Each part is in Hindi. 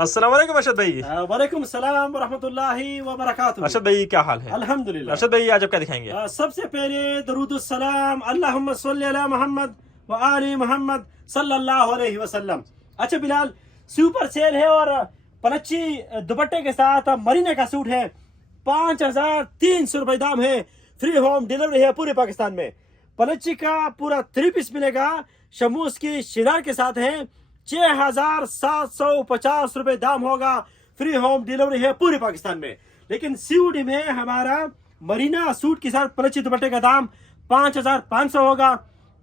अस्सलाम वालेकुम अरशद भाई। वालेकुम सलाम वरहमतुल्लाहि वबरकातुहू। अरशद भाई क्या हाल है? अल्हम्दुलिल्लाह। अरशद भाई आज आप क्या दिखाएंगे? सबसे पहले दरूदुस सलाम अल्लाहुम्मा सल्ली अला मोहम्मद व आले मोहम्मद सल्लल्लाहु अलैहि वसल्लम। अच्छा बिलाल, सुपर सेल है और पलच्ची दुपट्टे के साथ मरीना का सूट है। 5300 रुपए दाम है। फ्री होम डिलीवरी है पूरे पाकिस्तान में। पलच्ची का पूरा 3 पीस मिलेगा। शमूस की शिरार के साथ है। 6750 रुपए दाम होगा। फ्री होम डिलीवरी है पूरे पाकिस्तान में। लेकिन सीओडी में हमारा मरीना सूट के साथ पलच्ची दुपट्टे का दाम 5500 होगा।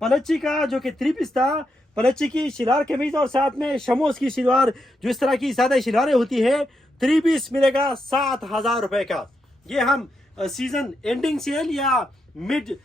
पलच्ची का जो कि 3 पीस था, पलच्ची की शिलार कमीज और साथ में शमोस की शिलवार, जो इस तरह की सादा शिलारें होती है, 3 पीस मिलेगा 7000 रुपए का। ये हम सीजन एंडिंग सेल या मिड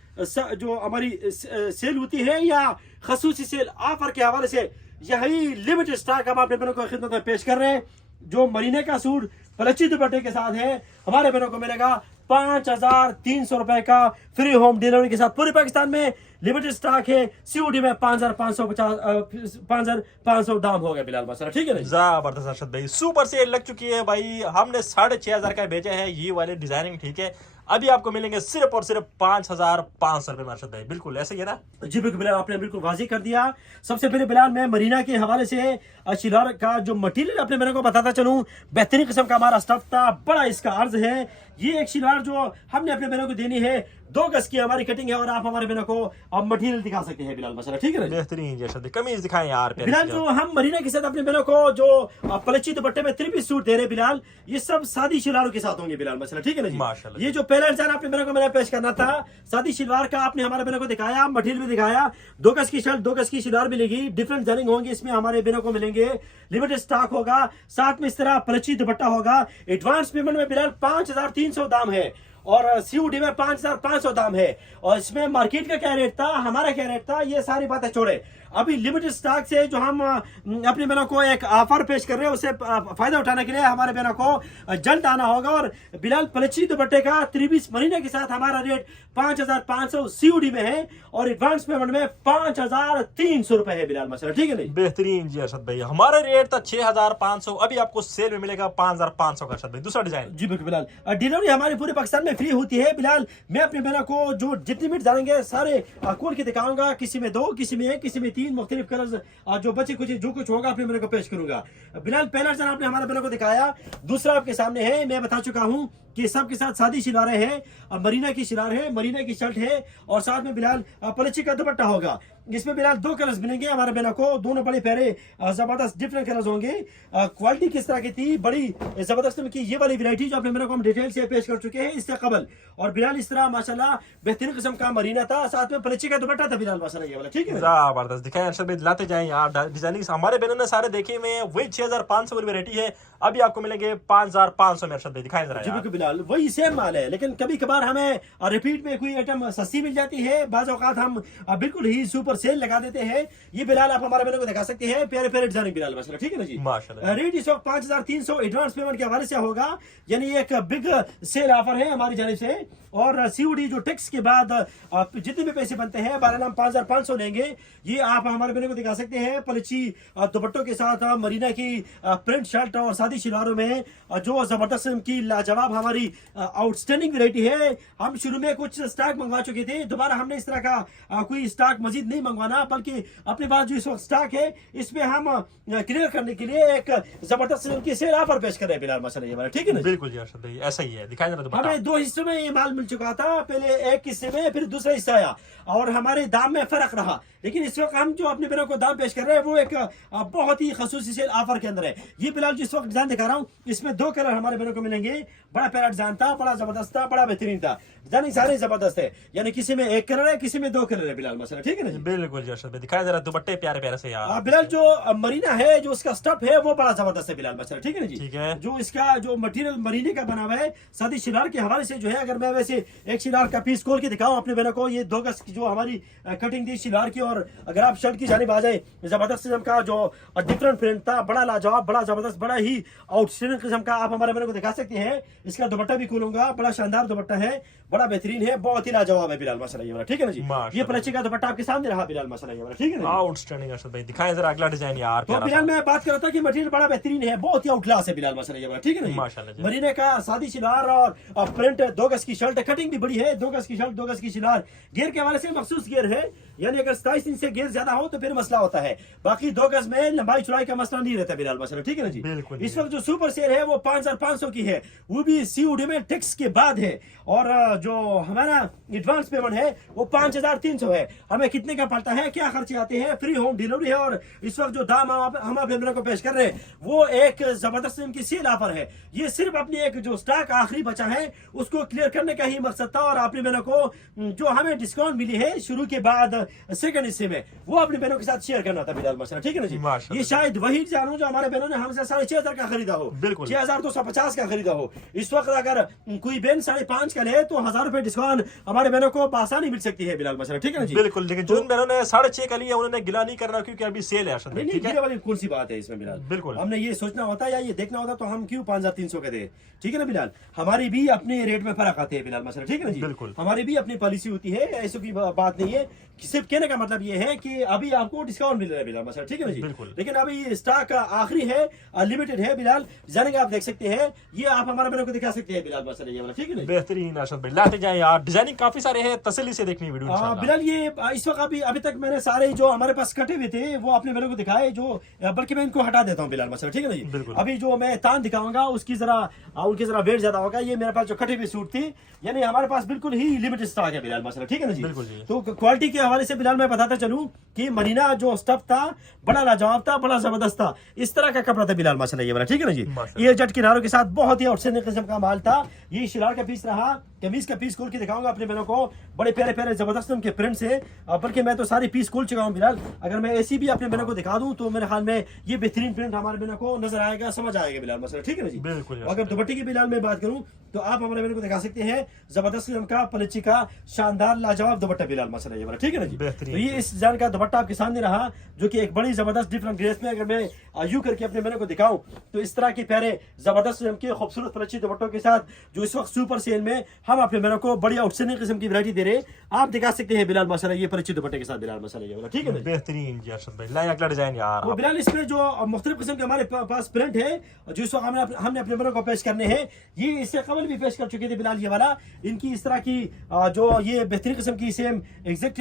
जो हमारी सेल होती है या खसूसी सेल ऑफर के हवाले से यही लिमिटेड स्टॉक हम अपने बहनों को खिदमत में पेश कर रहे हैं। जो मरीने का सूट पलच्ची दुपट्टे के साथ है, हमारे बहनों को मिलेगा 5300 रुपए का फ्री होम डिलीवरी के साथ पूरे पाकिस्तान में। लिमिटेड स्टॉक है। सीओडी में 5500 दाम हो गया बिलाल मसला, ठीक है ना? जबरदस्त अरशद भाई, सुपर सेल लग चुकी है भाई। हमने 6500 का भेजा है ये वाले डिजाइनिंग, ठीक है। अभी आपको मिलेंगे सिर्फ और सिर्फ 5500 रुपए में अरशद भाई। बिल्कुल ऐसे ही है ना? जी बिल्कुल बिलाल, आपने बिल्कुल वाजी कर दिया। सबसे पहले बिलाल मैं मरीना के हवाले से शिलार का जो मटेरियल अपने मेरे को बताता चलूं। बेहतरीन किस्म का हमारा स्टफ था, बड़ा इसका अर्ज है। ये एक शिलार जो हमने अपने बहनों को देनी है, 2 गज की हमारी कटिंग है और आप हमारे बहनों को अब मटेरियल दिखा सकते हैं बिलाल मसला, ठीक है ना? बेहतरीन जैसा कमीज दिखाएं यार बिलाल। जो हम मरीना के साथ अपने बहनों को जो पलच्ची दुपट्टे में 3 पीस सूट दे रहे बिलाल, ये सब सादी शिलारों के साथ होंगे बिलाल मसला, ठीक है ना जी? माशाल्लाह। ये जो पहला डिजाइन अपने बहनों को मैंने पेश करना था, सादी शिलवार का आपने हमारे बहनों को दिखाया, मटेरियल भी दिखाया। 2 गज की शर्ट, 2 गज की शिलवार मिलेगी। डिफरेंट डिजाइनिंग होंगी इसमें, हमारे बहनों को मिलेंगे। लिमिटेड स्टॉक होगा, साथ में इस तरह पलच्ची दुपट्टा होगा। एडवांस पेमेंट में बिलाल 5300 दाम है और सीओडी में 5500 दाम है। और इसमें मार्केट का क्या रेट था, हमारा क्या रेट था, ये सारी बातें छोड़े। अभी लिमिटेड स्टॉक से जो हम अपने बहनों को एक ऑफर पेश कर रहे हैं, उससे फायदा उठाने के लिए हमारे बहनों को जल्द आना होगा। और बिलाल पलच्ची दुपट्टे का 3 पीस मरीना के साथ हमारा रेट 5500 सीओडी में है और एडवांस पेमेंट में 5300 रुपए है बिलाल मसला, ठीक है नहीं? बेहतरीन जी अरशद भाई, हमारा रेट था 6500, अभी आपको सेल में मिलेगा 5500 का। अरशद भाई दूसरा डिजाइन। जी बिल्कुल बिलाल, डिलीवरी हमारे पूरे पाकिस्तान में फ्री होती है बिलाल। मैं अपने बहनों को जो जितनी मिनट जानेंगे सारे खोल के दिखाऊंगा। किसी में 2, किसी में 1, किसी में 3 मुख्तलिफ कलर्स, जो बचे कुछ जो कुछ होगा अपने बहनों को पेश करूंगा बिलाल। पहला डिजाइन आपने हमारे बहनों को दिखाया, दूसरा आपके सामने है। मैं बता चुका हूं कि सबके साथ सादी शिलारें हैं, मरीना की शिलार है, मरीना की शर्ट है और साथ में बिलाल पलच्ची का दुपट्टा होगा। इसमें बिलाल 2 कलर्स मिलेंगे हमारे बहनों को, दोनों बड़े प्यारे जबरदस्त डिफरेंट कलर्स होंगे। क्वालिटी किस तरह की थी, बड़ी जबरदस्त की ये वाली वैरायटी जो अपने बहनों को हम डिटेल से पेश कर चुके हैं इससे कबल। और बिलाल इस तरह माशाल्लाह बेहतरीन किस्म का मरीना था, साथ में पलच्ची का दुपट्टा था बिलाल माशाल्लाह ये वाला, ठीक है? जबरदस्त दिखाएं अरशद भाई, लाते जाएं यार डिजाइनिंग। हमारे बहनों ने सारे देखे हुए हैं, वही 6500 वाली वैरायटी है। अभी आपको मिलेंगे 5500 में। अरशद भाई दिखाएं जरा यार। बिलाल वही सेम माल है, लेकिन कभी कभार हमें रिपीट में कोई आइटम सस्ती मिल जाती है। बाज़ औक़ात हम बिल्कुल ही सुपर सेल लगा देते हैं। ये बिलाल आप हमारे बहनों को दिखा सकते हैं, प्यारे प्यारे डिजाइन बिलाल मसला, ठीक है ना जी? माशाल्लाह। रेट इस वक्त 5300 एडवांस पेमेंट के हवाले से होगा, यानी एक बिग सेल ऑफर है हमारी जानिब से। और सीओडी जो टैक्स के बाद जितने भी पैसे बनते हैं 5500 लेंगे। ये आप हमारे बहनों को दिखा सकते हैं पलच्ची दुपट्टों के साथ मरीना की प्रिंट शर्ट और सादी शिलारों में जो जबरदस्त की लाजवाब हमारी आउटस्टैंडिंग वैरायटी है। हम शुरू में कुछ स्टॉक मंगवा चुके थे, दोबारा हमने इस तरह का कोई स्टॉक मजीद नहीं मंगवाना, बल्कि अपने पास जो इस वक्त स्टॉक है इसमें हम क्लियर करने के लिए एक जबरदस्त की सेल ऑफर पेश कर रहे हैं बिलाल मसला ये वाला, ठीक है ना? बिल्कुल जी अरशद भाई ऐसा ही है, दिखाएं जरा दुपट्टा। हमें 2 हिस्सों में ये माल मिल चुका था, पहले एक हिस्से में फिर दूसरा हिस्सा आया और हमारे दाम में फर्क रहा। लेकिन इस वक्त हम जो अपने बहनों को दाम पेश कर रहे हैं वो एक बहुत ही खसूसी सेल ऑफर के अंदर है। ये बिलाल जिस वक्त डिजाइन दिखा रहा हूँ इसमें 2 कलर हमारे बहनों को मिलेंगे। बड़ा प्यारा डिजाइन था, बड़ा जबरदस्त था, बड़ा बेहतरीन था। डिजाइन सारे जबरदस्त है, यानी किसी में 1 कलर है, किसी में 2 कलर है बिलाल मसला, ठीक है ना? बिल्कुल जी अरशद भाई दिखाएं जरा दुपट्टे प्यारे प्यारे से यार। बिलाल जो मरीना है, जो उसका स्टफ है वो बड़ा जबरदस्त है बिलाल मसला, ठीक है ना जी? ठीक है। जो इसका जो मटेरियल मरीने का बना हुआ है सादी शिलार के हवाले से जो है, अगर मैं वैसे एक शिलार का पीस खोल के दिखाऊं अपने बहनों को, ये 2 गज की जो हमारी कटिंग थी शिलार की, और अगर आप शर्ट की जानिब आ जाए, जबरदस्त किस्म का जो डिफरेंट प्रिंट था, बड़ा लाजवाब, बड़ा जबरदस्त, बड़ा ही आउटस्टैंडिंग किस्म का आप हमारे बहनों को दिखा सकते हैं। इसका दुपट्टा भी खोलूंगा, बड़ा शानदार दुपट्टा है, बड़ा बेहतरीन है, बहुत ही लाजवाब है बिलाल माशाल्लाह ये वाला, ठीक है ना जी? ये पलच्ची का दुपट्टा आपके सामने रहा रहा बिलाल माशाल्लाह ये वाला, ठीक है ना। आउटस्टैंडिंग अर्शद भाई, दिखाएं जरा अगला डिजाइन यार। तो बिलाल मैं बात कर रहा था कि मटेरियल बड़ा बेहतरीन है, बहुत ही आउट क्लास है बिलाल माशाल्लाह ये वाला, ठीक है ना। माशाल्लाह मरीने का सादी शिलार और प्रिंट, 2 गज की शर्ट, कटिंग भी बड़ी है, 2 गज की शर्ट 2 गज की शिलार। गियर के हवाले से मखसूस गियर है, यानी अगर 27 इंच से गियर ज्यादा हो तो फिर मसला होता है, बाकी 2 गज में लंबाई चौड़ाई का मसला नहीं रहता बिलाल माशाल्लाह, ठीक है ना जी। इस वक्त जो सुपर सेल है वो 5500 की है, वो भी सीओडी में टैक्स के बाद है, और जो हमारा एडवांस पेमेंट है वो 5300 है। हमें कितने का पड़ता है, क्या खर्चे आते हैं, फ्री होम डिलीवरी है, और इस वक्त जो दाम हम अपने बहनों को पेश कर रहे हैं वो एक जबरदस्त इनकी सेल ऑफर है। ये सिर्फ अपनी एक जो स्टॉक आखिरी बचा है उसको क्लियर करने का ही मकसद था, और अपनी बहनों को जो हमें डिस्काउंट मिली है शुरू के बाद सेकंड हिस्से में वो अपनी बहनों के साथ शेयर करना था बिलाल माशाल्लाह, ठीक है ना जी। ये शायद वही जानू जो हमारे बहनों ने हमसे 6500 का खरीदा हो, 6250 का खरीदा हो। इस वक्त अगर कोई बहन 5.5 का ले तो 1000 रुपए डिस्काउंट हमारे बहनों को आसानी मिल सकती है बिलाल माशाल्लाह, ठीक है ना जी। बिल्कुल, लेकिन जिन बहनों ने 6.5 का लिया उन्होंने गिला नहीं करना, क्योंकि अभी सेल है अर्शद भाई, ठीक है। वाली कौन सी बात है इसमें बिलाल, बिल्कुल हमने ये सोचना होता है या ये देखना होता तो हम क्यों 5300 का दे, ठीक है ना बिलाल। हमारी भी अपने रेट में फर्क आते हैं बिलाल माशाल्लाह, ठीक है ना जी। बिल्कुल, हमारी भी अपनी पॉलिसी होती है, ऐसी की बात नहीं है। सिर्फ कहने का मतलब ये है कि अभी आपको डिस्काउंट मिल रहा है बिलाल माशाल्लाह, ठीक है ना जी। बिल्कुल, लेकिन अभी स्टॉक आखिरी है, लिमिटेड है बिलाल, जानेंगे आप देख सकते हैं, ये आप हमारे बहनों को दिखा सकते हैं बिलाल माशाल्लाह ये वाला, ठीक है ना। बेहतरीन अर्शद भाई, लाते जाए यार, डिजाइनिंग काफी सारे हैं, तसल्ली से देखनी वीडियो इंशाल्लाह। बिलाल ये इस वक्त अभी तक मैंने सारे जो हमारे पास कटे हुए थे वो अपने बहनों को दिखाए, जो बल्कि मैं इनको हटा देता हूँ बिलाल माशाल्लाह, ठीक है ना जी। बिल्कुल, अभी जो मैं तान दिखाऊंगा उसकी जरा उनकी जरा वेट ज्यादा होगा। ये मेरे पास जो कटे हुए सूट थी, यानी हमारे पास बिल्कुल ही लिमिटेड स्टॉक है बिलाल माशाल्लाह, ठीक है ना जी। बिल्कुल जी। तो क्वालिटी के हवाले से बिलाल मैं बताता चलूं कि मरीना जो स्टफ था बड़ा लाजवाब था, बड़ा जबरदस्त था, इस तरह का कपड़ा था बिलाल माशाल्लाह ये वाला, ठीक है ना जी। ये जट किनारों के साथ बहुत ही आउटस्टैंडिंग किस्म का माल था। ये शिलार का पीस रहा, कमीज का पीस खोल के दिखाऊंगा अपने बहनों को, बड़े प्यारे प्यारे जबरदस्त उनके प्रिंट से, बल्कि मैं तो सारी पीस खोल चुका हूँ बिलाल। अगर मैं ऐसी भी अपने बहनों को दिखा दूं तो मेरे ख्याल में ये बेहतरीन प्रिंट हमारे बहनों को नजर आएगा, समझ आएगा बिलाल माशाल्लाह, ठीक है ना जी। बिल्कुल। अगर दुपट्टे की बिलाल में बात करूं तो आप हमारे बहनों को दिखा सकते हैं, जबरदस्त किस्म का पलची का शानदार लाजवाब दुपट्टा बिलाल माशाल्लाह ये वाला, ठीक है ना जी। तो ये इस जान का दुपट्टा आपके सामने रहा, जो कि एक बड़ी जबरदस्त डिफरेंट ग्रेस में, अगर मैं यूं करके अपने बहनों को दिखाऊं तो इस तरह के प्यारे जबरदस्त किस्म के खूबसूरत पलची दुपट्टों के साथ जो इस वक्त सुपर सेल में हम अपने बहनों को बड़ी आउटस्टैंडिंग किस्म की वैरायटी दे रहे हैं, आप दिखा सकते हैं बिलाल माशाल्लाह ये पलची दुपट्टे के साथ बिलाल माशाल्लाह ये वाला, ठीक है ना। बेहतरीन जी अर्शद भाई, लाए अगला डिजाइन यार। वो बिलाल इसमें जो मुख्तलिफ किस्म के हमारे पास प्रिंट है जो इस वक्त हमने अपने बहनों को पेश करने हैं, ये इससे कबल भी पेश कर चुके थे बिलाल ये वाला। इनकी इस तरह की जो ये बेहतरीन किस्म की same exact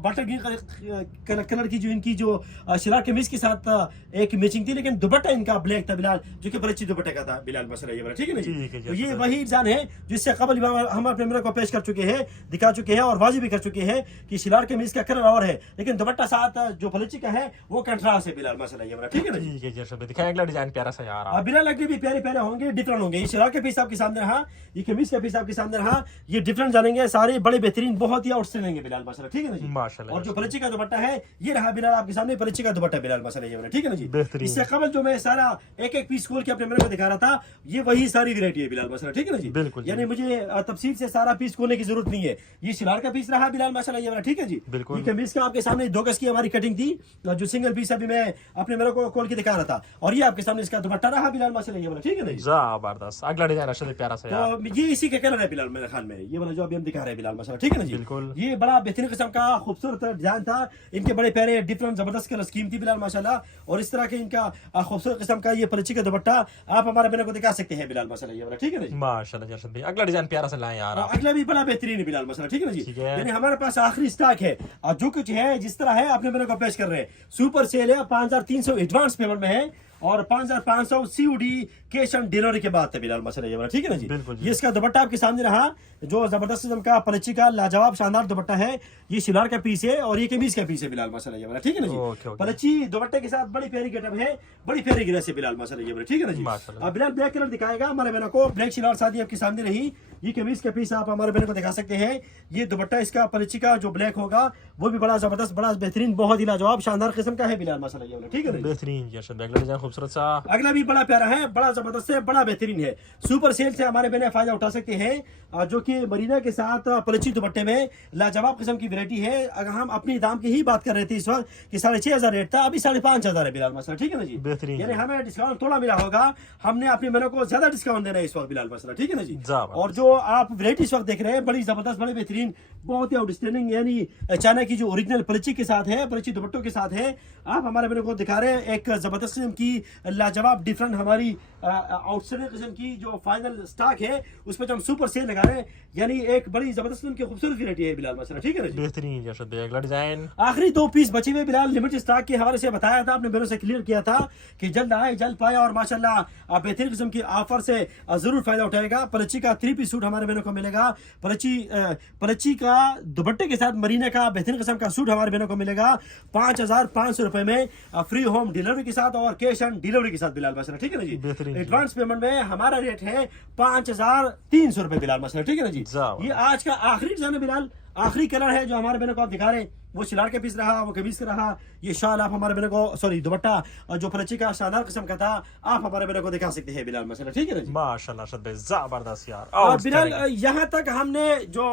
butter green colour की जो इनकी जो शिलार कमीज के साथ एक मैचिंग थी, लेकिन दुपट्टा इनका ब्लैक था बिलाल, जो कि बड़ी अच्छी दुपट्टे का था बिलाल माशाल्लाह ये वाला, ठीक है ना जी। तो ये वही इंसान है जिससे कबल हम अपने बहनों को पेश कर चुके हैं, दिखा चुके हैं और वाजी भी कर चुके हैं कि शिलार कमीज का कलर और है, लेकिन दुपट्टा साथ जो फलची का है वो कंट्रास्ट है बिलाल माशाल्लाह ये वाला, ठीक है ना। ठीक है जी अर्शद भाई, दिखाएं अगला डिजाइन प्यारा सा यार। बिलाल अगले भी प्यारे प्यारे होंगे, डिफरेंट होंगे। ये शिलार के पीस आपके सामने रहा, ये कमीज का पीस आपके सामने रहा, ये डिफरेंट जानेंगे, सारे बड़े बेहतरीन बहुत ही आउटस्टैंडिंग है बिलाल माशाल्लाह, ठीक है ना जी माशाल्लाह। और जो फलची का दुपट्टा है ये रहा बिलाल आपके सामने, फलची का दुपट्टा बिलाल माशाल्लाह ये वाला, ठीक है ना जी। इससे कबल जो मैं सारा एक एक पीस खोल के अपने मेरे को दिखा रहा था, ये वही सारी वैरायटी है बिलाल माशाल्लाह, ठीक है ना जी। बिल्कुल, यानी मुझे तफसील से सारा पीस खोलने की जरूरत नहीं है। ये शिलार का पीस रहा बिलाल माशाल्लाह ये वाला, ठीक है जी। बिल्कुल। ये कमीज का आपके सामने 2 गज की हमारी कटिंग थी, जो सिंगल पीस अभी मैं अपने मेरे को खोल के दिखा रहा था, और ये आपके सामने इसका दुपट्टा रहा बिलाल माशाल्लाह ये वाला, ठीक है ना। जबरदस्त, अगला डिजाइन अर्शद भाई प्यारा सा यार। तो ये इसी का कलर है बिलाल मेरे ख्याल में, ये वाला जो अभी हम दिखा रहे हैं बिलाल माशाल्लाह, ठीक है ना जी। बिल्कुल। ये बड़ा बेहतरीन किस्म का खूबसूरत डिजाइन था, इनके बड़े प्यारे डिफरेंट जबरदस्त कलर स्कीम थी बिलाल माशाल्लाह, और इस तरह के इनका खूबसूरत किस्म का ये पलची का दुपट्टा आप हमारे बहनों को दिखा सकते हैं बिलाल माशाल्लाह ये वाला, ठीक है ना जी। माशाल्लाह जी अर्शद भाई, अगला डिजाइन प्यारा सा लाए यार। अगला भी बड़ा बेहतरीन है बिलाल माशाल्लाह, ठीक है ना जी। ठीक है। यानी हमारे पास आखिरी स्टॉक है, और जो कुछ है जिस तरह है अपने बहनों को पेश कर रहे हैं। सुपर सेल है, 5300 एडवांस पेमेंट में है, और 5500 सीओडी कैश ऑन डिलीवरी के बाद थे बिलाल माशाल्लाह ये वाला, ठीक है ना जी। ये इसका दुपट्टा आपके सामने रहा, जो जबरदस्त किस्म का पलची का लाजवाब शानदार दुपट्टा है, ये शिलार का पीस है और ये कमीज का पीस है बिलाल माशाल्लाह ये वाला, ठीक है ना जी। पलची दुपट्टे के साथ बड़ी प्यारी गेटअप है, बड़ी प्यारी गिरस है बिलाल माशाल्लाह ये वाला, ठीक है ना जी। अब बिलाल ब्लैक कलर दिखाएगा हमारे बहनों को, ब्लैक शिलार सादी आपके सामने रही, ये कमीज का पीस आप हमारे बहनों को दिखा सकते हैं। ये दुपट्टा इसका पलची का जो ब्लैक होगा वो भी बड़ा जबरदस्त, बड़ा बेहतरीन, बहुत ही लाजवाब शानदार किस्म का है बिलाल माशाल्लाह ये वाला, ठीक है ना। बेहतरीन जी अर्शद भाई, अगला डिजाइन खूबसूरत सा। अगला भी बड़ा प्यारा है, बड़ा जबरदस्त है, बड़ा बेहतरीन है। सुपर सेल से हमारे बहने फायदा उठा सकते हैं, जो कि मरीना के साथ पलची दुपट्टे में लाजवाब किस्म की वैरायटी है। अगर हम अपनी दाम की ही बात कर रहे थे इस वक्त कि 6,500 रेट था, अभी 5,500 है बिलाल मसला, ठीक है ना जी। बेहतरीन, यानी हमें डिस्काउंट थोड़ा मिला होगा, हमने अपने बहनों को ज्यादा डिस्काउंट देना है इस वक्त बिलाल मसला, ठीक है ना जी। और जो आप वैरायटी इस वक्त देख रहे हैं बड़ी जबरदस्त, बड़ी बेहतरीन, बहुत ही आउटस्टैंडिंग, यानी चाइना की जो ओरिजिनल पलची के साथ है, पलची दुपट्टों के साथ है। आप हमारे बहनों को दिखा रहे हैं एक जबरदस्त किस्म की लाजवाब डिफरेंट हमारी आउटस्टैंडिंग किस्म की जो फाइनल स्टॉक है उस पर जो हम सुपर सेल लगा रहे हैं, यानी एक बड़ी जबरदस्त किस्म की खूबसूरत वैरायटी है बिलाल मसला, ठीक है ना जी। बेहतरीन जर्शद भाई, अगला डिजाइन। आखिरी 2 पीस बचे हुए बिलाल, लिमिटेड स्टॉक के हवाले से बताया था, अपने बहनों से क्लियर किया था कि जल्द आए जल्द पाए, और माशाल्लाह बेहतरीन किस्म की ऑफर से जरूर फायदा उठाएगा। पलची का 3 पीस सूट हमारे बहनों को मिलेगा, पलची का दुपट्टे के साथ मरीना का बेहतरीन किस्म का सूट हमारे बहनों को मिलेगा 5,500 रुपए में, फ्री होम डिलीवरी के साथ और कैश ऑन डिलीवरी के साथ बिलाल मसला, ठीक है ना जी। एडवांस पेमेंट में हमारा रेट है 5,300 रुपए बिलाल मसला, ठीक है ना जी। ये आज का आखिरी डिजाइन है बिलाल, आखिरी कलर है जो हमारे बहनों को आप दिखा रहे हैं। वो शिलार के पीस रहा, वो कमीज का रहा, ये शाल आप हमारे बहनों को, सॉरी दुपट्टा जो पलची का शानदार किस्म का था, आप हमारे बहनों को दिखा सकते हैं बिलाल मसला, ठीक है ना जी। माशाल्लाह जबरदस्त यार। बिलाल यहाँ तक हमने जो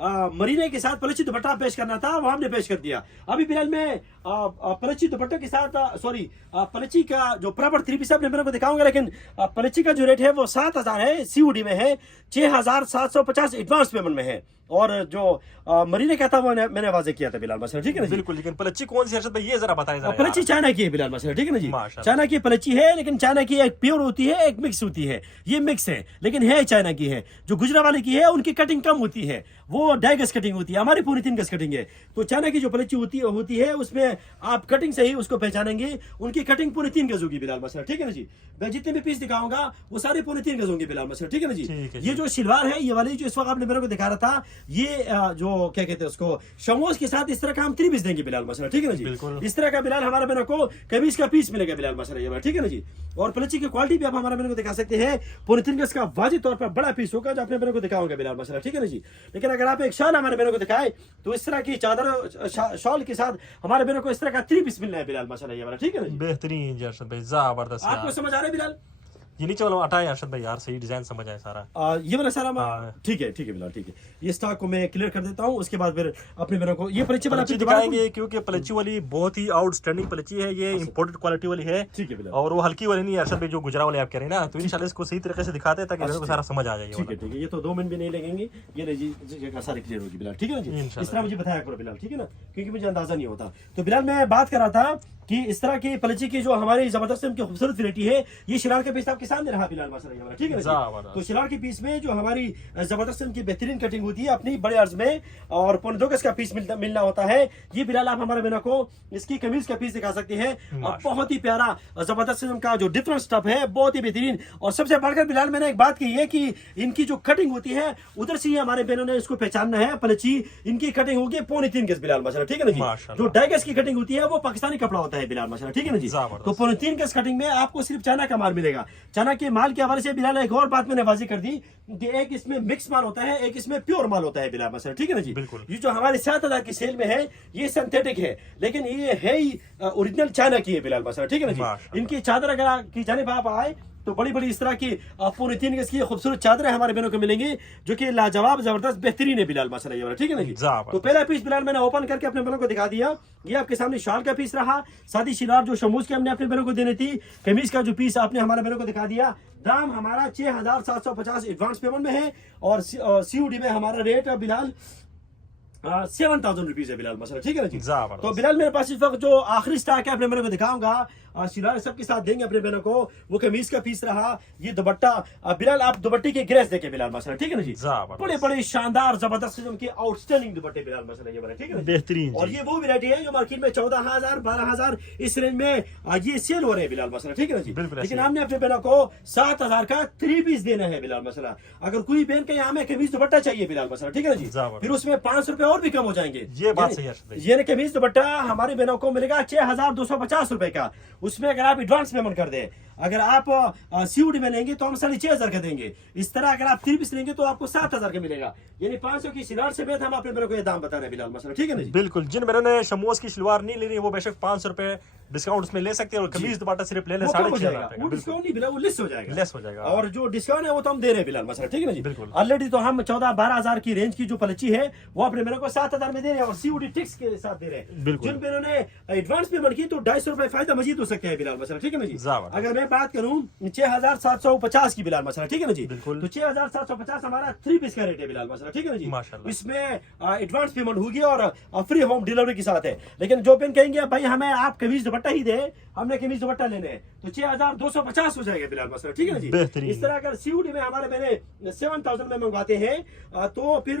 मरीने के साथ पलची दुपट्टा पेश करना था वो हमने पेश कर दिया। अभी बिलाल में पलची दुपट्टे के साथ पलची का जो प्रॉपर 3 पीस अपने मेरे को दिखाऊंगा, लेकिन पलची का जो रेट है वो 7,000 है, सीओडी में है, 6,750 एडवांस पेमेंट में है, और जो मरीने का था वो मैंने वाजे किया था बिलाल मसला, ठीक है ना जी। बिल्कुल, लेकिन पलची कौन सी है ये जरा बताएं जरा। पलची चाइना की है बिलाल मसला, ठीक है ना जी। चाइना की पलची है, लेकिन चाइना की एक प्योर होती है, एक मिक्स होती है, ये मिक्स है लेकिन है चाइना की है। जो गुजरा वाले की है उनकी कटिंग कम होती है, वो 2.5 गज कटिंग होती है, हमारी पूरी 3 गज कटिंग है। तो चाइना की जो पलची होती है उसमें आप कटिंग से ही उसको पहचानेंगे, उनकी कटिंग पूरी 3 गज होगी बिलाल मसला, ठीक है ना जी। मैं जितने भी पीस दिखाऊंगा वो सारे पूरे 3 गज होंगे बिलाल मसला, ठीक है ना जी। ये जो सिलवार है, ये वाली जो इस वक्त आपने मेरे को दिखा रहा था, ये जो क्या कहते हैं उसको, शमोज के साथ इस तरह का हम 3 पीस देंगे बिलाल मसला, ठीक है ना जी। इस तरह का बिलाल हमारे बहनों को कमीज का पीस मिलेगा बिलाल मसला, ये ठीक है ना जी। और पलची की क्वालिटी भी आप हमारे बहनों को दिखा सकते हैं, पूरे 3 गज का वाजिब तौर पर बड़ा पीस होगा जो अपने बहनों को दिखाऊंगा बिलाल मसला, ठीक है ना जी। लेकिन अगर आप एक शाल हमारे बहनों को दिखाए तो इस तरह की चादर शॉल के साथ हमारे बहनों को इस तरह का 3 पीस मिलना है बिलाल मसला, ये ठीक है ना। बेहतरीन जर्शद भाई, जबरदस्त। आपको समझ आ रहा है बिलाल? ये नीचे वाला हटाए अर्शद भाई यार, सही डिजाइन समझ आए सारा। ये वाला सारा ठीक है बिलाल, ठीक है। ये स्टॉक को मैं क्लियर कर देता हूँ, उसके बाद फिर अपने बहनों को ये पलची वाला दिखाएंगे, क्योंकि पलची वाली बहुत ही आउटस्टैंडिंग पलची है, ये इंपोर्टेड क्वालिटी वाली है, ठीक है बिलाल। और वो हल्की वाली नहीं है अर्शद भाई, जो गुजरा वाले आप कह रहे हैं ना, तो इंशाल्लाह इसको सही तरीके से दिखाते हैं ताकि लोगों को सारा समझ आ जाए। ठीक है, ये तो 2 मिनट भी नहीं लगेंगे, ये जगह सारी क्लियर होगी बिलाल, ठीक है ना जी। इस तरह मुझे बताया करो बिलाल, ठीक है ना, क्योंकि मुझे अंदाजा नहीं होता। तो बिलाल मैं बात कर रहा था कि इस तरह की पलची की जो हमारी जबरदस्त खूबसूरत वैरायटी है, ये शिलार के पीस आपके सामने रहा बिलाल मसला, ठीक है ना। तो शिलार के पीस में जो हमारी जबरदस्त की बेहतरीन कटिंग होती है अपनी बड़े अर्ज में, और 2.25 गज का पीस मिलना होता है। ये बिलाल आप हमारे बहनों को इसकी कमीज का पीस दिखा सकते हैं, बहुत ही प्यारा जबरदस्त का जो डिफरेंट स्टफ है, बहुत ही बेहतरीन। और सबसे बढ़कर बिलाल मैंने एक बात की है कि इनकी जो कटिंग होती है उधर से ही हमारे बहनों ने इसको पहचानना है। पलची इनकी कटिंग होगी 3.25 गज बिलाल मसला, ठीक है ना जी। जो 2.5 गज की कटिंग होती है वो पाकिस्तानी कपड़ा होता है बिलाल मसला, ठीक है ना जी। तो 3.25 गज कटिंग में आपको सिर्फ चाइना का माल मिलेगा। चाइना के माल के हवाले से बिलाल एक और बात मैंने वाज़ेह कर दी कि एक इसमें मिक्स माल होता है, एक इसमें प्योर माल होता है बिलाल मसला, ठीक है ना जी। ये जो हमारे 7,000 की सेल में है ये सिंथेटिक है, लेकिन ये है ही ओरिजिनल चाइना की है बिलाल मसला, ठीक है ना जी। इनकी चादर अगर की जानिब आप आए तो बड़ी बड़ी इस तरह की पूरी 3 गज की खूबसूरत चादरें हमारे बहनों को मिलेंगी, जो कि लाजवाब जबरदस्त बेहतरीन है बिलाल मसला, ये ठीक है ना जी। तो पहला पीस बिलाल मैंने ओपन करके अपने बहनों को दिखा दिया, ये आपके सामने शाल का पीस रहा, सादी शिलार जो शमूज के हमने अपने बहनों को देनी थी, कमीज का जो पीस आपने हमारे बहनों को दिखा दिया। दाम हमारा 6,750 एडवांस पेमेंट में है, और सीओडी में हमारा रेट बिलाल 7,000 रुपीज है बिलाल मसला, ठीक है ना जी। तो बिलाल मेरे पास इस वक्त जो आखिरी स्टॉक है अपने बहनों को दिखाऊंगा, शिलार सबके साथ देंगे अपने बहनों को। वो कमीज का पीस रहा, ये दुपट्टा बिलाल आप दुपट्टे के ग्रेस देखे बिलाल मसला, ठीक है ना जी। बड़े बड़े शानदार जबरदस्त किस्म के आउटस्टैंडिंग दुपट्टे बिलाल मसला, ये ठीक है बेहतरीन। और ये वो वैरायटी है जो मार्केट में 14,000 12,000 इस रेंज में ये सेल हो रहे हैं बिलाल मसला, ठीक है ना जी। लेकिन हमने अपने बहनों को 7,000 का 3 पीस देना है बिलाल मसला। अगर कोई बहन के यहाँ में कमीज दुपट्टा चाहिए बिलाल मसला, ठीक है ना जी, फिर उसमें 500 रुपए और भी कम हो जाएंगे। ये बात सही है। ये कमीज दुपट्टा हमारी बहनों को मिलेगा 6,250 रुपए का। उसमें अगर आप एडवांस पेमेंट कर दे, अगर आप सीयूडी में लेंगे तो हम 6,500 का देंगे। इस तरह अगर आप 3 पीस लेंगे तो आपको 7,000 का मिलेगा, यानी 500 की सिलार समेत हम अपने मेरे को ये दाम बता रहे हैं बिलाल मसला, ठीक है ना जी। बिल्कुल, जिन मेरे ने शमोज की शलवार नहीं लेनी वो बेशक 500 रुपए डिस्काउंट उसमें ले सकते हैं, और कमीज दुपट्टा सिर्फ ले ले वो कम हो 6,500 जाएगा, रुपए वो का। डिस्काउंट नहीं मिला, वो लेस हो जाएगा, लेस हो जाएगा। और जो डिस्काउंट है वो तो हम दे रहे हैं बिलाल मसला, ठीक है ना जी। बिल्कुल। ऑलरेडी तो हम 14-12,000 की रेंज की जो पलची है वो अपने मेरे को 7,000 में दे रहे हैं, और सीयूडी टैक्स के साथ दे रहे हैं। बिल्कुल। जिन मेरे ने एडवांस पेमेंट की तो 250 रुपए फायदा मजीद हो सकते हैं बिलाल मसला, ठीक है ना जी। ज़बरदस्त। अगर मैं बात करूं 6,750 की बिलाल मसला, ठीक है ना जी। बिल्कुल। तो 6,750 हमारा 3 पीस का रेट है बिलाल मसला, ठीक है ना जी। माशाल्लाह। इसमें एडवांस पेमेंट होगी और फ्री होम डिलीवरी के साथ है। लेकिन जो पेन कहेंगे भाई हमें आप कमीज दुपट्टा ही दे, हमने कमीज दुपट्टा लेने हैं, तो 6,250 हो जाएगा बिलाल मसला, ठीक है ना जी। बेहतरीन। इस तरह अगर सीयूडी में हमारे मैंने 7,000 में मंगवाते हैं तो फिर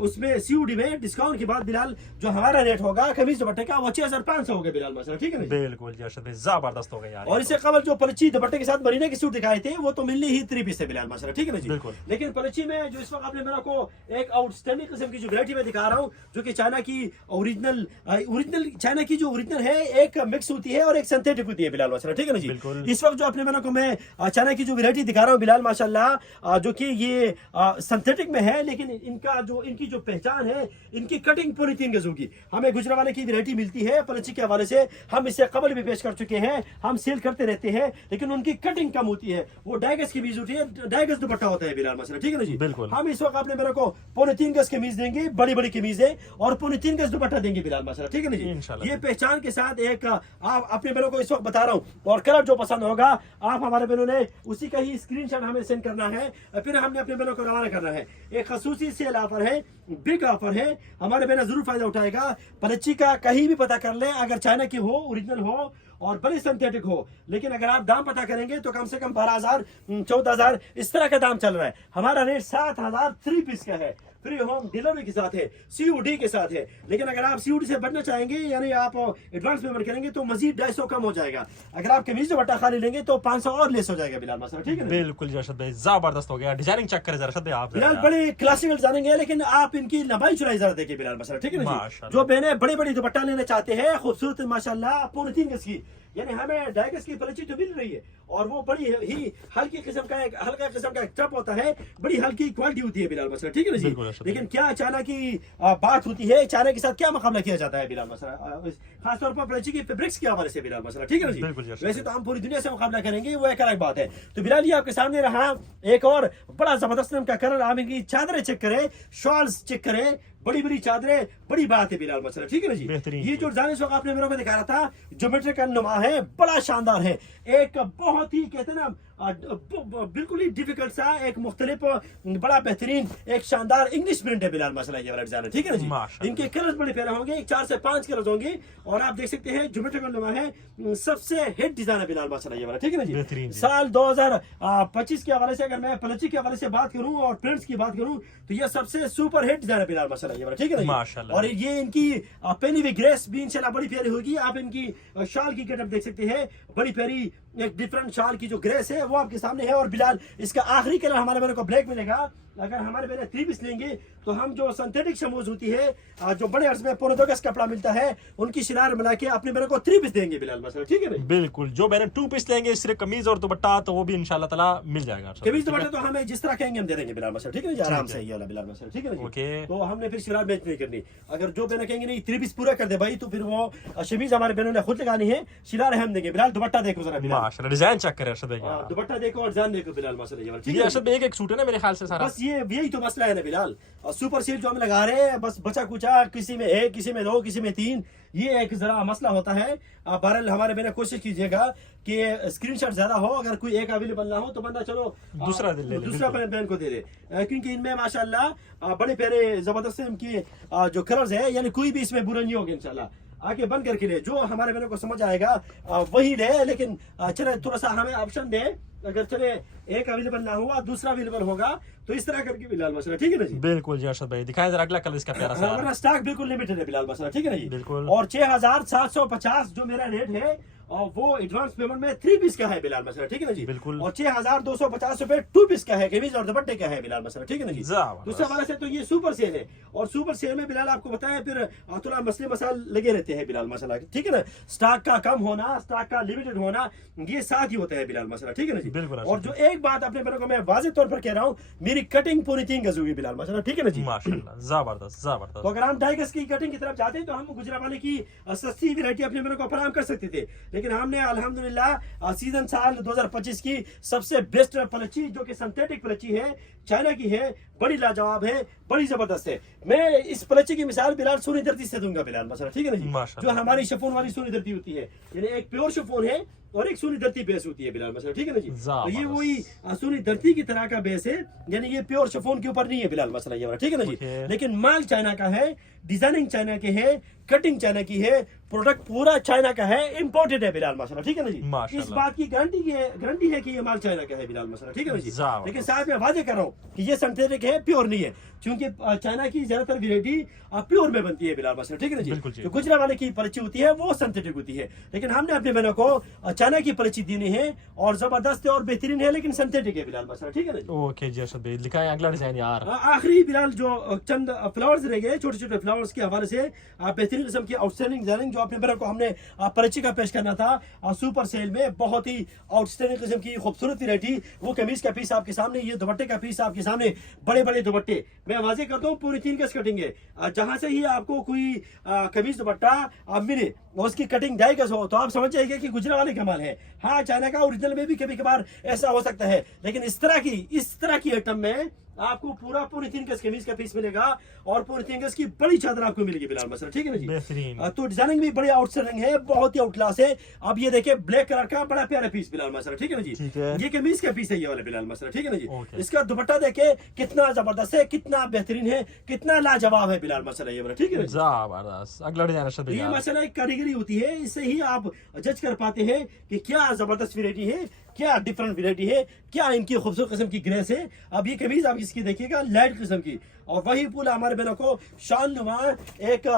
उसमें सीयूडी में डिस्काउंट के बाद बिलाल जो हमारा रेट होगा कमीज दुपट्टे का वो 6,500 हो गया बिलाल मसला, ठीक है ना जी। बिल्कुल जी अर्शद भाई, जबरदस्त हो गया यार। और इससे कबल जो पलची दुपट्टे के साथ मरीना के सूट दिखाए थे वो तो मिलनी ही 3 पीस है बिलाल मसला, ठीक है ना जी। बिल्कुल। लेकिन पलची में जो इस वक्त आपने मेरे को एक आउटस्टैंडिंग किस्म की जो वैरायटी में दिखा रहा हूँ, जो कि चाइना की ओरिजिनल चाइना की जो ओरिजिनल है, एक मिक्स होती है और एक सिंथेटिक होती है बिलाल मसला, ठीक है ना जी। बिल्कुल। इस वक्त जो अपने मेरे को मैं चाइना की जो वैरायटी दिखा रहा हूँ बिलाल माशाल्लाह, जो कि ये सिंथेटिक में है, लेकिन इनकी जो पहचान है, इनकी कटिंग पूरी 3 गज होगी। हमें गुजरावाले की वैरायटी मिलती है पलची के हवाले से, हम इससे कबल भी पेश कर चुके हैं, हम सेल करते रहते हैं, लेकिन उनकी कटिंग कम होती है, वो 2.5 गज की बीज होती है, 2.5 गज दुपट्टा होता है बिलाल मसला, ठीक है ना जी। बिल्कुल। हम इस वक्त आपने मेरे को 3.25 गज कमीज देंगे, बड़ी बड़ी कमीज है, और 3.25 गज दुपट्टा देंगे बिलाल मसला, ठीक है ना जी। इंशाल्लाह। ये पहचान के साथ एक आप अपने मेरे को इस वक्त बता रहा हूँ, और कलर जो पसंद होगा आप हमारे बहनों ने उसी का ही स्क्रीनशॉट हमें सेंड करना है, फिर हमने अपने बहनों को रवाना करना है। एक खसूसी सेल ऑफर है, बिग ऑफर है, हमारे बहना जरूर फायदा उठाएगा। पलची का कहीं भी पता कर ले, अगर चाइना की हो, ओरिजिनल हो और बड़ी सिंथेटिक हो, लेकिन अगर आप दाम पता करेंगे तो कम से कम 12,000 14,000 इस तरह का दाम चल रहा है। हमारा रेट 7,000 3 पीस का है, फ्री होम डिलीवरी के साथ है, सीयूडी के साथ है। लेकिन अगर आप सीयूडी से बचना चाहेंगे, यानी आप एडवांस पेमेंट करेंगे तो मजीद 250 कम हो जाएगा। अगर आप कमीज दुपट्टा खाली लेंगे तो 500 और लेस हो जाएगा बिलाल मसला, ठीक है ना। बिल्कुल जी अर्शद भाई, जबरदस्त हो गया। डिजाइनिंग चेक करें अर्शद भाई आप बिलाल, बड़े क्लासिकल डिजाइनिंग है, लेकिन आप इनकी लंबाई चौड़ाई जरा देखिए बिलाल मसला, ठीक है ना जी। माशाल्लाह। जो बहनें बड़ी बड़ी दुपट्टा लेना चाहते हैं खूबसूरत माशाल्लाह 3.25 गज की, यानी हमें 2.5 गज की पलची तो मिल रही है, और वो बड़ी ही हल्की किस्म का एक हल्का किस्म का एक टप होता है, बड़ी हल्की क्वालिटी होती है बिलाल मसला, ठीक है ना जी। बिल्कुल अर्शद भाई। लेकिन क्या चाइना की बात होती है, चाइना के साथ क्या मुकाबला किया जाता है बिलाल मसला, खासतौर पर पलची की फैब्रिक्स के हवाले से बिलाल मसला, ठीक है ना बिल्कुल जी। जी। वैसे तो हम पूरी दुनिया से मुकाबला करेंगे, वो एक अलग बात है। तो बिलाल ये आपके सामने रहा एक और बड़ा जबरदस्त नाम का कलर। आप इनकी चादरें चेक करें, शॉल्स चेक करें, बड़ी बड़ी चादरें, बड़ी बात है बिलाल मसला, ठीक है ना जी। बेहतरीन। ये जो डिजाइन इस वक्त आपने मेरे को दिखा रहा था, ज्योमेट्रिकल नुमा है, बड़ा शानदार है, एक बहुत ही कहते हैं ना बिल्कुल ही डिफिकल्ट सा, एक मुख्तलिफ बड़ा बेहतरीन एक शानदार इंग्लिश प्रिंट है बिलाल मसला ये वाला डिजाइन है, ठीक है ना जी। माशाल्लाह। इनके कलर्स बड़े प्यारे होंगे, 4 से 5 कलर्स होंगे, और आप देख सकते हैं ज्योमेट्रिकल नुमा है, सबसे हिट डिजाइन है बिलाल मसला ये वाला, ठीक है ना जी। बेहतरीन। साल 2025 के हवाले से अगर मैं पलची के हवाले से बात करूं और प्रिंट्स की बात करूं तो ये सबसे सुपर हिट डिजाइन है बिलाल मसला ये वाला, ठीक है ना जी? माशाल्लाह। और ये इनकी पहनी हुई ग्रेस भी इंशाल्लाह बड़ी प्यारी होगी। आप इनकी शाल की गेटअप देख सकते हैं, बड़ी प्यारी एक डिफरेंट शाल की जो ग्रेस है वो आपके सामने है। और बिलाल इसका आखिरी कलर हमारे मेरे को ब्लैक मिलेगा। अगर हमारे मेरे 3 पीस लेंगे तो हम जो सिंथेटिक शमूज होती है, जो बड़े अर्ज में 2.25 गज कपड़ा मिलता है, उनकी शिरार मिला के अपने मेरे को 3 पीस देंगे बिलाल मसला, ठीक है ना? बिल्कुल। जो मैंने 2 पीस लेंगे सिर्फ कमीज और दुपट्टा, तो वो भी इंशाल्लाह ताला मिल जाएगा। कमीज दुपट्टा तो हमें जिस तरह कहेंगे हम दे देंगे बिलाल मसला, ठीक है ना? आराम से ये वाला बिलाल मसला, ठीक है ना? ओके। तो हमने फिर शिरार मैच नहीं करनी। अगर जो बहने कहेंगे नहीं 3 पीस पूरा कर दे भाई, तो फिर वो शमीज हमारे बहनों ने खुद लगानी है, शिरार हम देंगे। बिलाल दुपट्टा देखो जरा बिलाल, माशाल्लाह, डिजाइन चेक करें अर्शद भाई। दुपट्टा देखो और जान देखो बिलाल मसला ये वाला, ठीक ये है? अर्शद भाई एक सूट है ना मेरे ख्याल से सारा। बस ये यही तो मसला है ना बिलाल। और सुपर सीट जो हम लगा रहे हैं, बस बचा कुचा, किसी में 1, किसी में 2, किसी में 3, ये एक जरा मसला होता है। आप बहरहाल हमारे मैंने कोशिश कीजिएगा कि स्क्रीनशॉट ज्यादा हो, अगर कोई एक अवेलेबल ना हो तो बंदा चलो दूसरा ले ले, दूसरा बहन को दे दे, क्योंकि इनमें माशाल्लाह बड़े प्यारे जबरदस्त इनकी जो कलर्स है, यानी कोई भी इसमें बुरा नहीं होगा इंशाल्लाह। आके बंद करके ले, जो हमारे मेरे को समझ आएगा वही ले, लेकिन चले थोड़ा सा हमें ऑप्शन दे। अगर चले एक अवेलेबल ना हुआ, दूसरा अवेलेबल होगा, तो इस तरह करके बिलाल मसला, ठीक है ना जी? बिल्कुल जी अर्शद भाई, दिखाएं जरा अगला कलर इसका प्यारा सा। वरना स्टॉक बिल्कुल लिमिटेड है बिलाल मसला, ठीक है ना जी? बिल्कुल। और 6,750 जो मेरा रेट है, और वो एडवांस पेमेंट में 3 पीस का है बिलाल मसला, ठीक है ना जी। बिल्कुल। और 6250 रुपए 2 पीस का है, कमीज और दुपट्टे का है बिलाल मसला, ठीक है ना जी। दूसरा वाला से तो ये सुपर सेल है, और सुपर सेल में बिलाल आपको बताया फिर थोड़ा मसले मसाल लगे रहते हैं बिलाल मसला, ठीक है ना। स्टॉक का कम होना, स्टॉक का लिमिटेड होना, ये साथ ही होता है बिलाल मसला, ठीक है ना जी। बिल्कुल। और जो एक बात अपने मेरे को मैं वाज़ेह तौर पर कह रहा हूँ, मेरी कटिंग पूरी 3 गज हुई बिलाल मसला, ठीक है ना जी। माशाल्लाह, जबरदस्त तो जबरदस्त। अगर हम 2.5 गज की कटिंग की तरफ जाते हैं तो हम गुजरावाले की सस्ती वैरायटी अपने मेरे को फराहम कर सकते थे, लेकिन हमने अल्हम्दुलिल्लाह सीजन साल 2025 की सबसे बेस्ट पलची, जो कि सिंथेटिक पलची है, चाइना की है, बड़ी लाजवाब है, बड़ी जबरदस्त है। मैं इस पलची की मिसाल बिलाल सोनी धरती से दूंगा बिलाल मसला, ठीक है ना जी। जो हमारी शिफॉन वाली सोनी धरती होती है, यानी एक प्योर शिफॉन है और एक सोनी धरती बेस होती है बिलाल मसला, ठीक है ना जी। तो ये वही सोनी धरती की तरह का बेस है, यानी ये प्योर शिफॉन के ऊपर नहीं है बिलाल मसला, ये ठीक है ना जी। लेकिन माल चाइना का है, डिजाइनिंग चाइना के है, कटिंग चाइना की है, प्रोडक्ट पूरा चाइना का है, इंपोर्टेड है बिलाल मसला, ठीक है ना जी। इस बात की गारंटी है कि ये माल चाइना का है बिलाल मसला, ठीक है ना जी। लेकिन साथ में वादे कर रहा हूँ कि ये सिंथेटिक है, प्योर नहीं है, क्योंकि चाइना की ज्यादातर वैरायटी प्योर में बनती है बिलाल मसला, ठीक है ना जी। तो गुजरावाले की पलची होती है वो सिंथेटिक होती है, लेकिन हमने अपने बहनों को चाइना की पलची देनी है, और जबरदस्त है और बेहतरीन है, लेकिन सिंथेटिक है बिलाल मसला, ठीक है ना जी। ओके जी अर्शद भाई, लिखा है अगला डिजाइन यार। आखिरी बिलाल जो चंद फ्लावर्स रह गए, छोटे छोटे फ्लावर्स के हवाले से बेहतरीन किस्म की आउटस्टैंडिंग डिजाइनिंग जो अपने बहनों को हमने पलची का पेश करना था सुपर सेल में, बहुत ही आउटस्टैंडिंग किस्म की खूबसूरत वैरायटी। वो कमीज का पीस आपके सामने, ये दुपट्टे का पीस आपके सामने, बड़े बड़े दुपट्टे। मैं वाजे करता हूँ पूरी 3 गज कटिंग है, जहां से ही आपको कोई कमीज दुपट्टा मिले और उसकी कटिंग 2.5 गज हो तो आप समझ जाइए कि गुजरावाले कमाल है। हाँ, चाइना का ओरिजिनल में भी कभी कभार ऐसा हो सकता है, लेकिन इस तरह की आइटम में आपको पूरी 3 गज कमीज का पीस मिलेगा, और पूरी 3 गज की बड़ी चादर आपको मिलेगी बिलाल मसला, ठीक है ना जी। तो डिजाइनिंग भी बड़ी आउटस्टैंडिंग है, बहुत ही आउट क्लास है। अब ये देखिए ब्लैक कलर का बड़ा प्यारा पीस बिलाल मसला, ठीक है ना जी। ये कमीज का पीस है ये वाला बिलाल मसला, ठीक है ना जी। इसका दुपट्टा देखे कितना जबरदस्त है, कितना बेहतरीन है, कितना लाजवाब है बिलाल मसला, ये वाला ठीक है ना जी। अगला डिजाइन ये मसला एक कारीगरी होती है, इससे ही आप जज कर पाते हैं कि क्या जबरदस्त वैरायटी है, क्या डिफरेंट वैरायटी है, क्या इनकी खूबसूरत किस्म की ग्रेस है। अब ये कमीज आप इसकी देखिएगा लाइट किस्म की, और वही पूरा हमारे बहनों को शाननुमा एक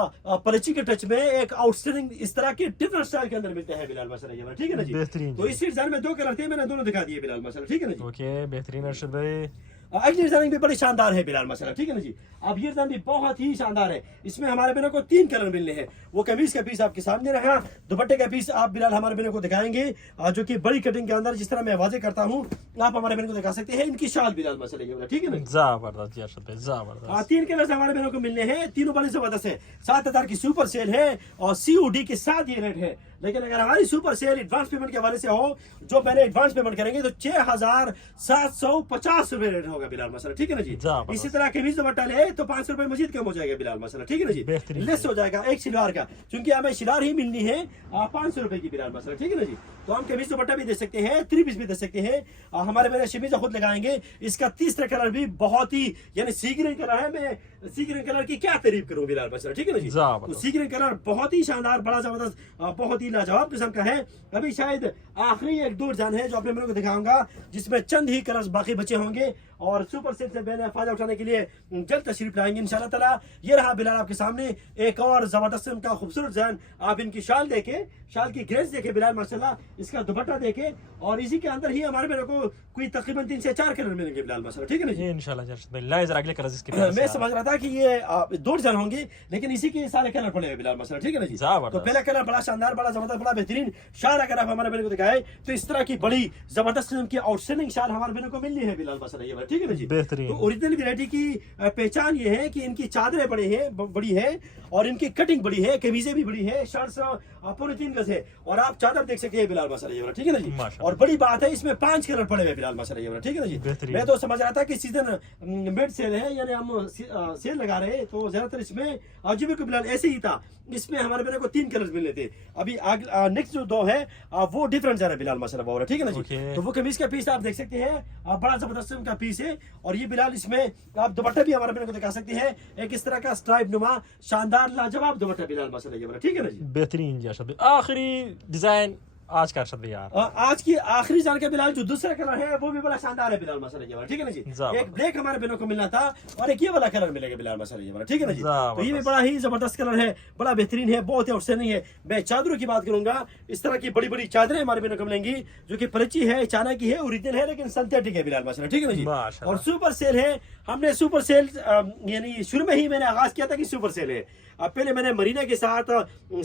पलची के टच में एक आउटस्टैंडिंग इस तरह के डिफरेंट स्टाइल के अंदर मिलते हैं बिलाल मसला, ये ठीक है ना जी। तो इस डिजाइन में 2 कलर थे, मैंने दोनों दिखा दिए बिलाल मसला, ठीक है ना जी। ओके, बेहतरीन अर्शद भाई। अगली डिजाइनिंग भी बड़ी शानदार है बिलाल मसला, ठीक है ना जी। अब ये डिजाइन भी बहुत ही शानदार है, इसमें हमारे बहनों को 3 कलर मिलने हैं। वो कमीज का पीस आपके सामने रहा, दुपट्टे का पीस आप बिलाल हमारे बहनों को दिखाएंगे, जो कि बड़ी कटिंग के अंदर जिस तरह मैं वाजे करता हूँ आप हमारे बहनों को दिखा सकते हैं। इनकी शाल बिलाल मसला, ये ठीक है ना, जबरदस्त जी अर्शद भाई, जबरदस्त। 3 कलर हमारे बहनों को मिलने हैं, तीनों बड़ी जबरदस्त है। 7000 की सुपर सेल है और COD के साथ ये रेट है, लेकिन अगर हमारी सुपर सेल एडवांस पेमेंट के हवाले से हो, जो पहले एडवांस पेमेंट करेंगे तो 6750 रुपए रेट होगा बिलाल मसला, ठीक है ना जी। इसी तरह कमीज दुपट्टा ले तो 500 रुपए मजीद कम हो जाएगा बिलाल मसला, ठीक है ना जी। लेस हो जाएगा एक शिलार का, क्योंकि हमें शिलार ही मिलनी है 500 रुपए की बिलाल मसला, ठीक है ना जी। तो हम कमीज दुपट्टा भी दे सकते हैं, 3 पीस भी दे सकते हैं, हमारे मेरे शमीज खुद लगाएंगे। इसका तीसरा कलर भी बहुत ही यानी सी ग्रीन कलर है, मैं सी ग्रीन कलर की क्या तारीफ करूं बिलाल मसला, ठीक है ना जी। तो सी ग्रीन कलर बहुत ही शानदार, बड़ा जबरदस्त, बहुत ही लाजवाब किस्म का है। अभी शायद आखिरी 1-2 डिजाइन है जो आपने मेरे को दिखाऊंगा, जिसमें चंद ही कलर्स बाकी बचे होंगे, और सुपर सेल से मैंने फायदा उठाने के लिए जल्द तशरीफ लाएंगे इंशाल्लाह ताला। ये रहा बिलाल आपके सामने एक और जबरदस्त का खूबसूरत डिजाइन। आप इनकी शाल देखे, शाल की ग्रेस देखे बिलाल माशाल्लाह, इसका दुपट्टा देखे, और इसी के अंदर ही हमारे मेरे को कोई तकरीबन 3 से 4 कलर मिलेंगे बिलाल माशाल्लाह, ठीक है ना जी। इंशाल्लाह अगले कलर इसके मैं समझ रहा था कि ये 2 डिजाइन होंगे, लेकिन इसी के सारे कलर पड़े हुए बिलाल माशाल्लाह, ठीक है ना जी। तो पहला कलर बड़ा शानदार, बड़ा जबरदस्त, बड़ा बेहतरीन शाल अगर आप हमारे मेरे को दिखाए तो इस तरह की बड़ी जबरदस्त किस्म की आउटस्टैंडिंग शाल हमारे मेरे को मिलनी है बिलाल माशाल्लाह, ये ठीक है ना जी। तो ओरिजिनल वैरायटी की पहचान ये है कि इनकी चादरें बड़ी है और इनकी कटिंग बड़ी है, कमीजें भी बड़ी है, शर्ट्स पूरे 3 गज है, और आप चादर देख सकते हैं बिलाल माशाल्लाह, ये ठीक है ना जी। और बड़ी बात है इसमें 5 कलर पड़े हुए बिलाल माशाल्लाह, ये ठीक है ना जी। मैं तो समझ रहा था कि सीजन मिड सेल है, यानी हम सेल लगा रहे हैं, तो ज्यादातर इसमें अजीब को बिलाल ऐसे ही था, इसमें हमारे मेरे को 3 कलर मिलने थे। अभी नेक्स्ट जो 2 है वो डिफरेंट है बिलाल माशाल्लाह, ठीक है ना जी। तो वो कमीज का पीस आप देख सकते हैं, बड़ा जबरदस्त का पीस है, और ये बिलाल इसमें आप दुपट्टा भी हमारे मेरे को दिखा सकते हैं, एक इस तरह का स्ट्राइप नुमा शानदार लाजवाब दुपट्टा बिलाल माशाल्लाह, ठीक है ना जी। बेहतरीन जी। आखिरी डिजाइन आज का अरशद भाई यार, आज की आखिरी जान का बिलाल जो दूसरा कलर है वो भी बड़ा शानदार है बिलाल माशाल्लाह ये वाला, ठीक है ना जी। जबरदस्त। एक ब्लैक हमारे बहनों को मिलना था और एक ये वाला कलर मिलेगा बिलाल माशाल्लाह ये वाला, ठीक है ना जी। तो ये भी जबरदस्त। बड़ा ही जबरदस्त कलर है, बड़ा बेहतरीन है, बहुत ही आउटस्टैंडिंग है। मैं चादरों की बात करूंगा, इस तरह की बड़ी बड़ी चादरें हमारे बहनों को मिलेंगी जो कि पलची है, चाइना की है, ओरिजिनल है, लेकिन सिंथेटिक है बिलाल माशाल्लाह, ठीक है ना जी। माशाल्लाह। और सुपर सेल है, हमने सुपर सेल यानी शुरू में ही मैंने आगाज किया था कि सुपर सेल है। पहले मैंने मरीना के साथ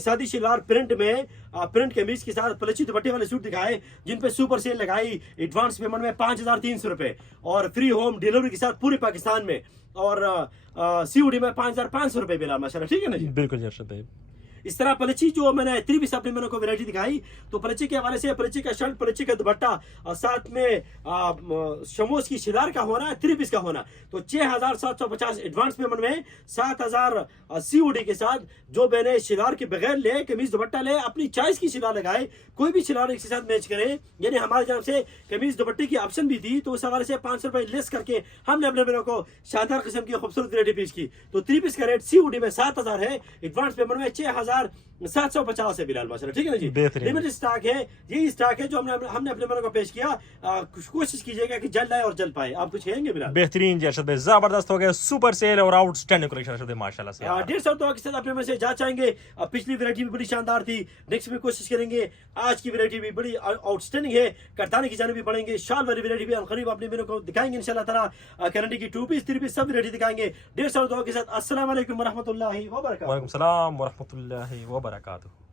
सादी शलवार प्रिंट में प्रिंट कमीज के साथ पलची दुपट्टे वाले सूट दिखाए जिन पे सुपर सेल लगाई, एडवांस पेमेंट में 5,300 रुपए और फ्री होम डिलीवरी के साथ पूरे पाकिस्तान में, और सीओडी में 5,500 रुपए बिला माशाल्लाह, ठीक है ना जी। बिल्कुल जी अरशद भाई। इस तरह पलची जो मैंने 3 पीस अपने मेरे को वैरायटी दिखाई, तो पलची के हवाले से पलची का शर्ट, पलची का दुपट्टा और साथ में शमोस की शिलार का होना, 3 पीस का होना, तो 6,750 एडवांस पेमेंट में 7,000 सीओडी के साथ। जो मैंने शिलार के बगैर ले, कमीज दुपट्टा ले, अपनी चॉइस की शिलार लगाए, कोई भी शिलार इसके साथ मैच करे, यानी हमारे तरफ से कमीज दुपट्टे की ऑप्शन भी थी, तो उस हवाले से 500 रुपए लेस करके हमने अपने मेरे को शानदार किस्म की खूबसूरत वैरायटी पेश की। तो 3 पीस का रेट सीओडी में 7,000 है, एडवांस पेमेंट में 6,750 है बिलाल माशाल्लाह, ठीक है ना जी। बेहतरीन। लिमिटेड स्टॉक है, यही स्टॉक है जो हमने अपने मेरे को पेश किया। कोशिश कीजिएगा कि जल्द आए और जल्द पाए। आप कुछ कहेंगे बिलाल? बेहतरीन जी अरशद भाई, जबरदस्त हो गया, सुपर सेल और आउटस्टैंडिंग कलेक्शन अरशद भाई माशाल्लाह से यार। 150 तो के साथ अपने में से जा चाहेंगे। पिछली वैरायटी भी बड़ी शानदार थी, नेक्स्ट में कोशिश करेंगे। आज की वैरायटी भी बड़ी आउटस्टैंडिंग है, करतानी की जाने भी बढ़ेंगे। शाल वाली वैरायटी भी हम करीब अपने मेरे को दिखाएंगे इंशाल्लाह ताला। करंटी की 2 पीस 3 पीस सब वैरायटी दिखाएंगे 150 के साथ। अस्सलाम वालेकुम वरहमतुल्लाहि वबरकातुहू। वालेकुम सलाम वरहमतुल्लाहि वबरकातुहू।